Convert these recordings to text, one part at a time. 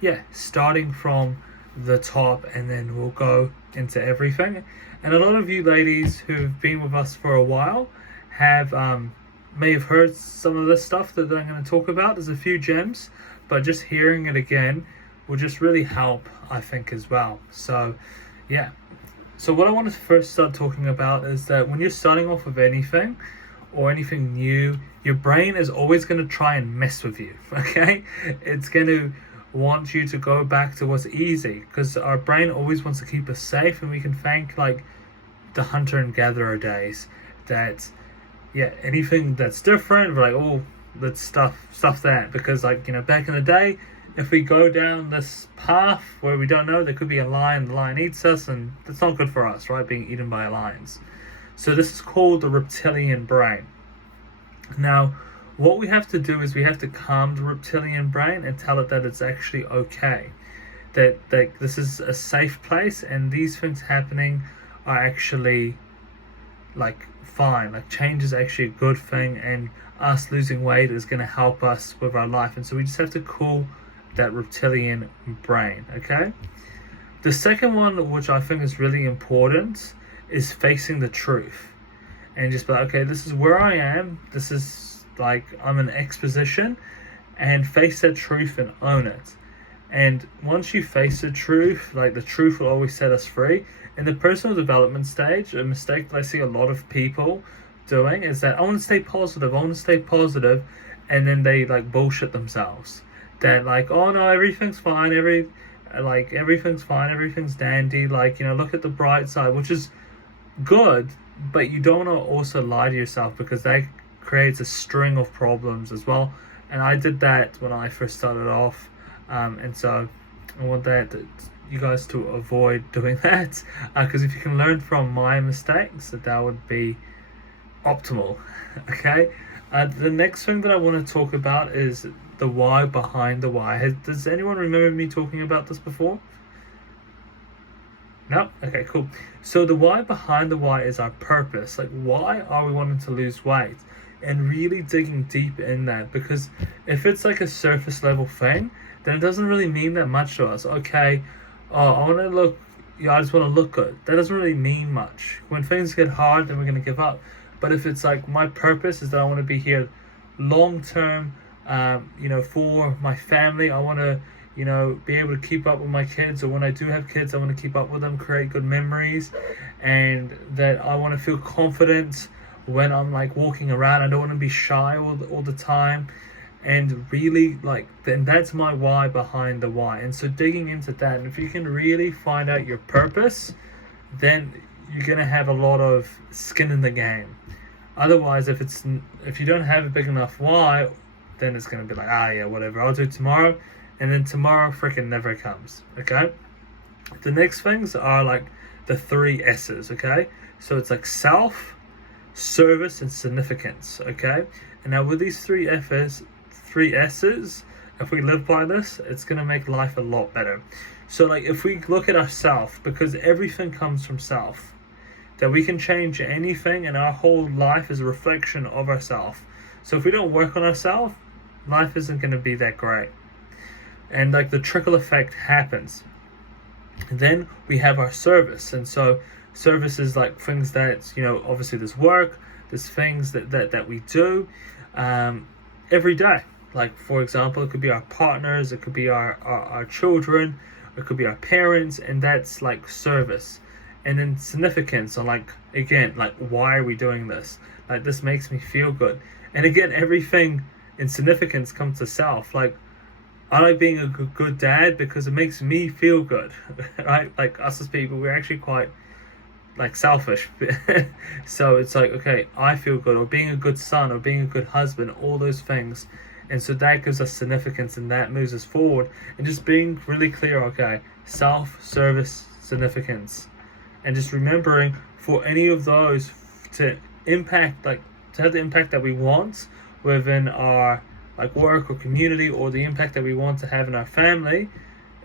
yeah, starting from the top, and then we'll go into everything. And a lot of you ladies who've been with us for a while have may have heard some of this stuff that I'm going to talk about. There's a few gems, but just hearing it again will just really help, I think, as well. So, yeah. So what I want to first start talking about is that when you're starting off with anything or anything new, your brain is always going to try and mess with you, okay? It's going to want you to go back to what's easy, because our brain always wants to keep us safe, and we can thank like the hunter and gatherer days that, yeah, anything that's different, we're like, oh, let's stuff that, because like, you know, back in the day, if we go down this path where we don't know, there could be a lion, the lion eats us, and that's not good for us, right? Being eaten by lions. So this is called the reptilian brain. Now, what we have to do is we have to calm the reptilian brain and tell it that it's actually okay, that this is a safe place, and these things happening are actually like fine, like change is actually a good thing, and us losing weight is going to help us with our life. And so we just have to cool that reptilian brain, okay? The second one, which I think is really important, is facing the truth, and just be like, okay, this is where I am, this is like, I'm in exposition, and face that truth and own it. And once you face the truth, like, the truth will always set us free. In the personal development stage, a mistake that I see a lot of people doing is that I want to stay positive, and then they like bullshit themselves. That like, oh no, everything's fine, everything's fine, everything's dandy, like, you know, look at the bright side, which is good, but you don't want to also lie to yourself, because that creates a string of problems as well. And I did that when I first started off, and so I want that you guys to avoid doing that, because if you can learn from my mistakes, that would be optimal. Okay. The next thing that I want to talk about is the why behind the why. Does anyone remember me talking about this before? No? Okay, cool. So the why behind the why is our purpose. Like, why are we wanting to lose weight? And really digging deep in that, because if it's like a surface level thing, then it doesn't really mean that much to us. Okay, oh, I want to look, yeah, I just want to look good. That doesn't really mean much. When things get hard, then we're going to give up. But if it's like, my purpose is that I want to be here long term, for my family, I want to, be able to keep up with my kids, or when I do have kids, I want to keep up with them, create good memories, and that I want to feel confident when I'm like walking around. I don't want to be shy all the time, and really, like, then that's my why behind the why. And so digging into that, and if you can really find out your purpose, then you're gonna have a lot of skin in the game. Otherwise, if you don't have a big enough why, then it's gonna be like, yeah, whatever, I'll do it tomorrow, and then tomorrow freaking never comes. Okay. The next things are like the 3 S's. Okay, so it's like self, service, and significance. Okay, and now with these 3 S's, if we live by this, it's gonna make life a lot better. So like, if we look at ourself, because everything comes from self, that we can change anything, and our whole life is a reflection of ourselves. So if we don't work on ourselves, life isn't going to be that great. And like, the trickle effect happens. And then we have our service. And so service is like things that, obviously there's work, there's things that we do every day. Like, for example, it could be our partners, it could be our children, it could be our parents, and that's like service. And then significance, or like, again, like, why are we doing this? Like, this makes me feel good. And again, everything in significance comes to self. Like, I like being a good dad because it makes me feel good, right? Like, us as people, we're actually quite like selfish. So it's like, okay, I feel good, or being a good son, or being a good husband, all those things. And so that gives us significance, and that moves us forward. And just being really clear, okay, self, service, significance. And just remembering, for any of those to impact, like, to have the impact that we want within our like work or community, or the impact that we want to have in our family,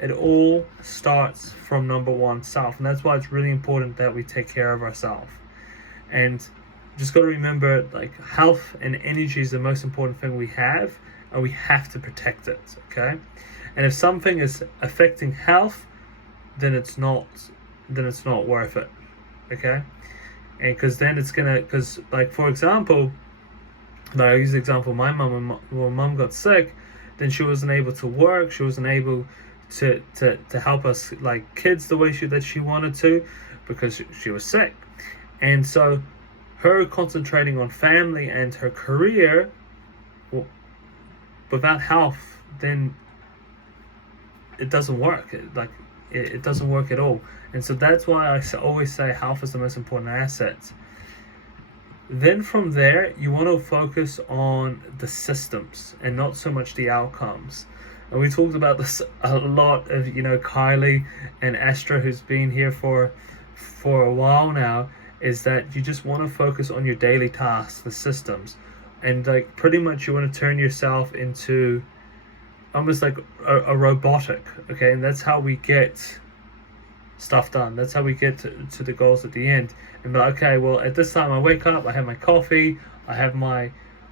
it all starts from number 1, self. And that's why it's really important that we take care of ourselves. And just got to remember, like, health and energy is the most important thing we have, and we have to protect it. Okay. And if something is affecting health, then it's not worth it. Okay? And because then it's gonna, because like for example, like I use the example of my mum. When mum got sick, then she wasn't able to work. She wasn't able to help us like kids the way that she wanted to, because she was sick. And so her concentrating on family and her career, well, without health, then it doesn't work. It doesn't work at all. And so that's why I always say health is the most important asset. Then from there, you want to focus on the systems and not so much the outcomes. And we talked about this a lot of, Kylie and Astra, who's been here for a while now, is that you just want to focus on your daily tasks, the systems. And like pretty much you want to turn yourself into almost like a robotic, okay? And that's how we get stuff done. That's how we get to the goals at the end. And be like, okay, well, at this time I wake up, I have my coffee, I have my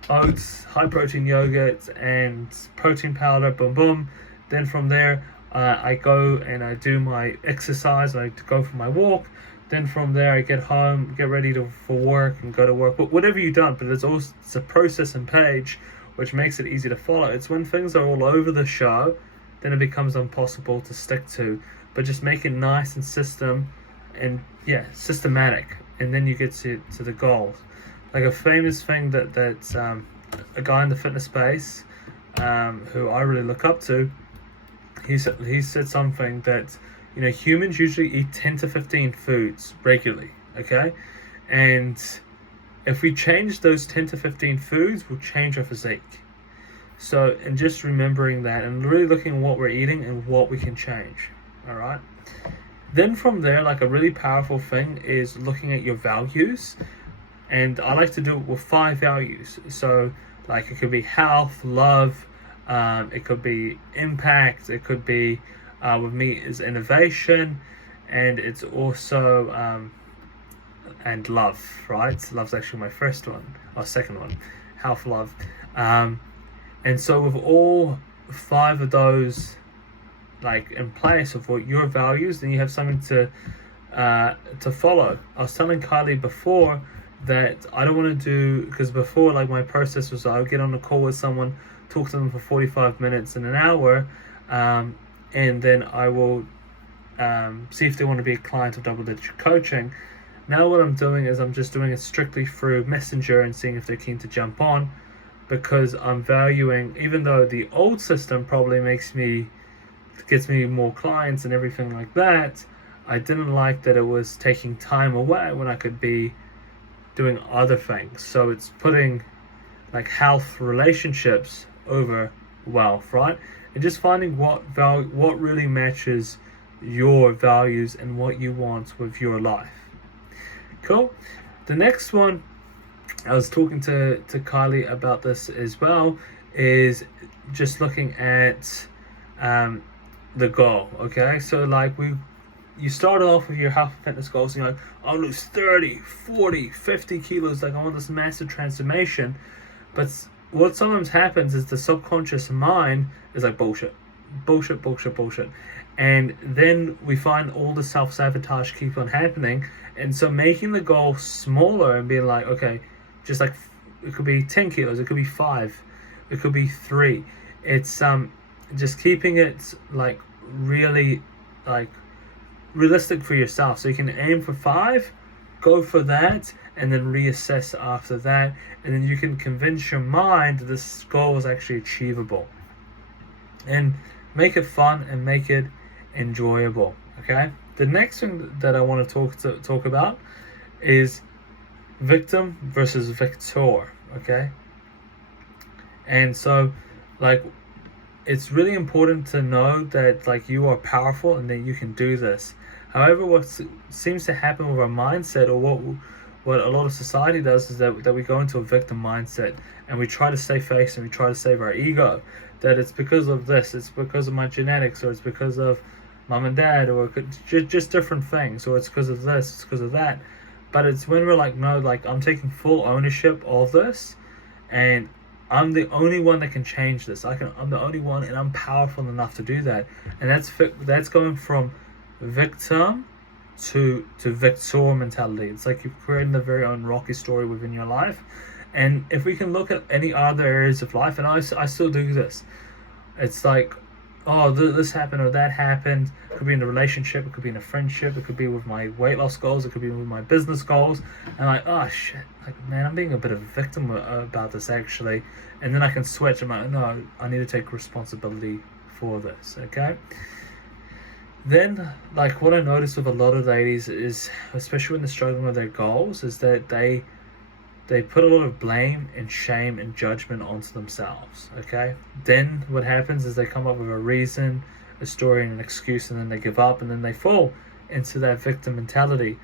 oats, high protein yogurt, and protein powder, boom, boom. Then from there, I go and I do my exercise, I go for my walk. Then from there, I get home, get ready for work, and go to work. But whatever you've done, but it's a process and page, which makes it easy to follow. It's when things are all over the show, then it becomes impossible to stick to. But just make it nice and systematic, and then you get to the goals. Like a famous thing that a guy in the fitness space, who I really look up to, he said something that, humans usually eat 10 to 15 foods regularly, okay? And if we change those 10 to 15 foods, we'll change our physique. So, and just remembering that and really looking at what we're eating and what we can change, all right? Then from there, like a really powerful thing is looking at your values. And I like to do it with 5 values. So, like it could be health, love, it could be impact, it could be, with me is innovation, and it's also and love, right? Love's actually my first one, or second one, health, love. And so with all 5 of those like in place of what your values, then you have something to follow. I was telling Kylie before that I don't want to do, because before, like, my process was I would get on a call with someone, talk to them for 45 minutes and an hour, and then I will see if they want to be a client of Double Digit Coaching. Now what I'm doing is I'm just doing it strictly through Messenger and seeing if they're keen to jump on, because I'm valuing, even though the old system probably gets me more clients and everything like that, I didn't like that it was taking time away when I could be doing other things. So it's putting like health, relationships over wealth, right? And just finding what really matches your values and what you want with your life. Cool. The next one, I was talking to Kylie about this as well, is just looking at the goal. Okay, so like you started off with your health and fitness goals, and you're like, I'll lose 30, 40, 50 kilos, like I want this massive transformation. But what sometimes happens is the subconscious mind is like bullshit. And then we find all the self-sabotage keep on happening. And so making the goal smaller and being like, okay, just like it could be 10 kilos, it could be 5, it could be 3. It's just keeping it like really like realistic for yourself. So you can aim for 5, go for that, and then reassess after that. And then you can convince your mind that this goal is actually achievable. And make it fun and make it enjoyable. Okay. The next thing that I want to talk about is victim versus victor. Okay. And so, like, it's really important to know that like you are powerful and that you can do this. However, what seems to happen with our mindset, or what a lot of society does, is that we go into a victim mindset and we try to save face and we try to save our ego. That it's because of this, it's because of my genetics, or it's because of mom and dad, or just different things, or it's because of this, it's because of that. But it's when we're like, no, like I'm taking full ownership of this, and I'm the only one that can change this. I'm the only one, and I'm powerful enough to do that. And that's going from victim to victor mentality. It's like you've created a very own Rocky story within your life. And if we can look at any other areas of life, and I still do this, it's like, oh, this happened or that happened. It could be in a relationship, it could be in a friendship, it could be with my weight loss goals, it could be with my business goals. And like, oh shit, like man, I'm being a bit of a victim about this actually. And then I can switch. I'm like, no, I need to take responsibility for this. Okay. Then, like, what I noticed with a lot of ladies is, especially when they're struggling with their goals, is that they put a lot of blame and shame and judgment onto themselves. Okay, then what happens is they come up with a reason, a story, and an excuse, and then they give up, and then they fall into that victim mentality.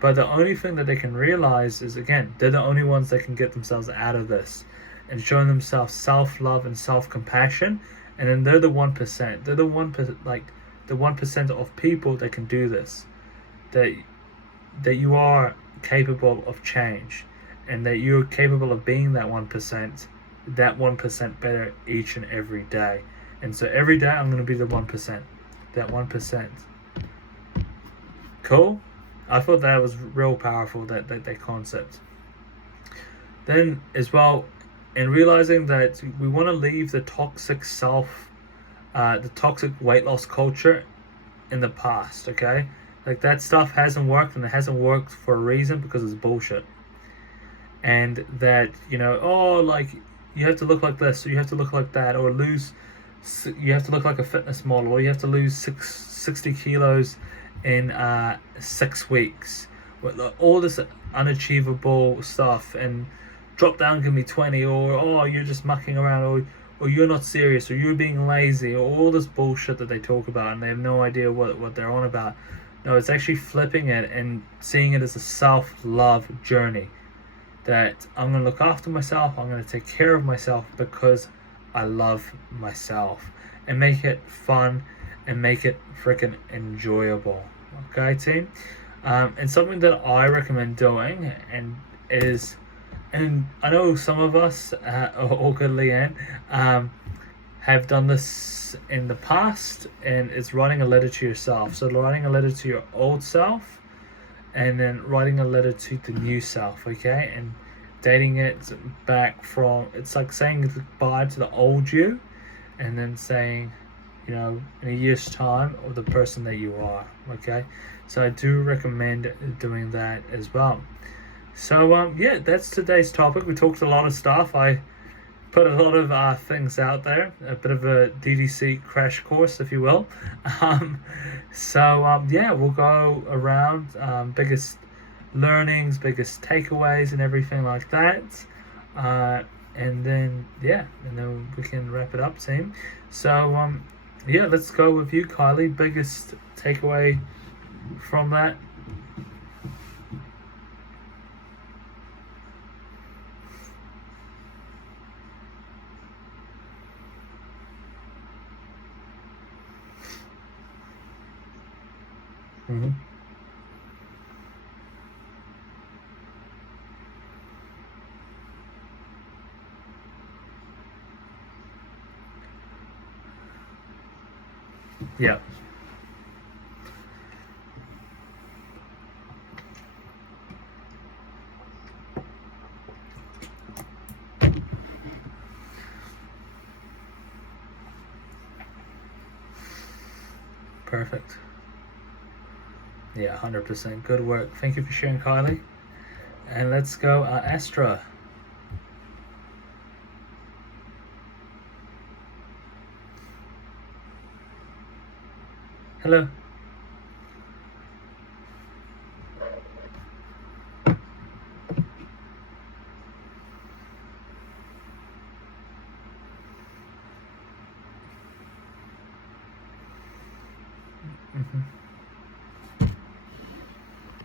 But the only thing that they can realize is, again, they're the only ones that can get themselves out of this and showing themselves self-love and self-compassion. And then they're the 1%. They're the 1%, like the 1% of people that can do this. That you are capable of change, and that you're capable of being that 1%, that 1% better each and every day. And so every day I'm going to be the 1%, that 1%. Cool? I thought that was real powerful, that concept. Then as well, in realizing that we want to leave the toxic the toxic weight loss culture in the past, okay? Like that stuff hasn't worked, and it hasn't worked for a reason, because it's bullshit. And that, oh, like, you have to look like this, or you have to look like that, or you have to look like a fitness model, or you have to lose 60 kilos in 6 weeks. All this unachievable stuff, and drop down, give me 20, or oh, you're just mucking around, or you're not serious, or you're being lazy, or all this bullshit that they talk about, and they have no idea what they're on about. No, it's actually flipping it and seeing it as a self-love journey. That I'm going to look after myself, I'm going to take care of myself because I love myself, and make it fun and make it freaking enjoyable. Okay, team? And something that I recommend doing, and I know some of us, or good Leanne, have done this in the past, and it's writing a letter to yourself. So writing a letter to your old self, and then writing a letter to the new self, okay? And dating it back from, it's like saying goodbye to the old you, and then saying, in a year's time, of the person that you are, okay? So I do recommend doing that as well. So yeah, that's today's topic. We talked a lot of stuff. I put a lot of things out there, a bit of a DDC crash course, if you will. Yeah, we'll go around biggest learnings, biggest takeaways, and everything like that. And then we can wrap it up, team. So yeah, let's go with you, Kylie. Biggest takeaway from that. Mm-hmm. Yeah. Perfect. Yeah, 100%. Good work. Thank you for sharing, Kylie. And let's go, Astra. Hello.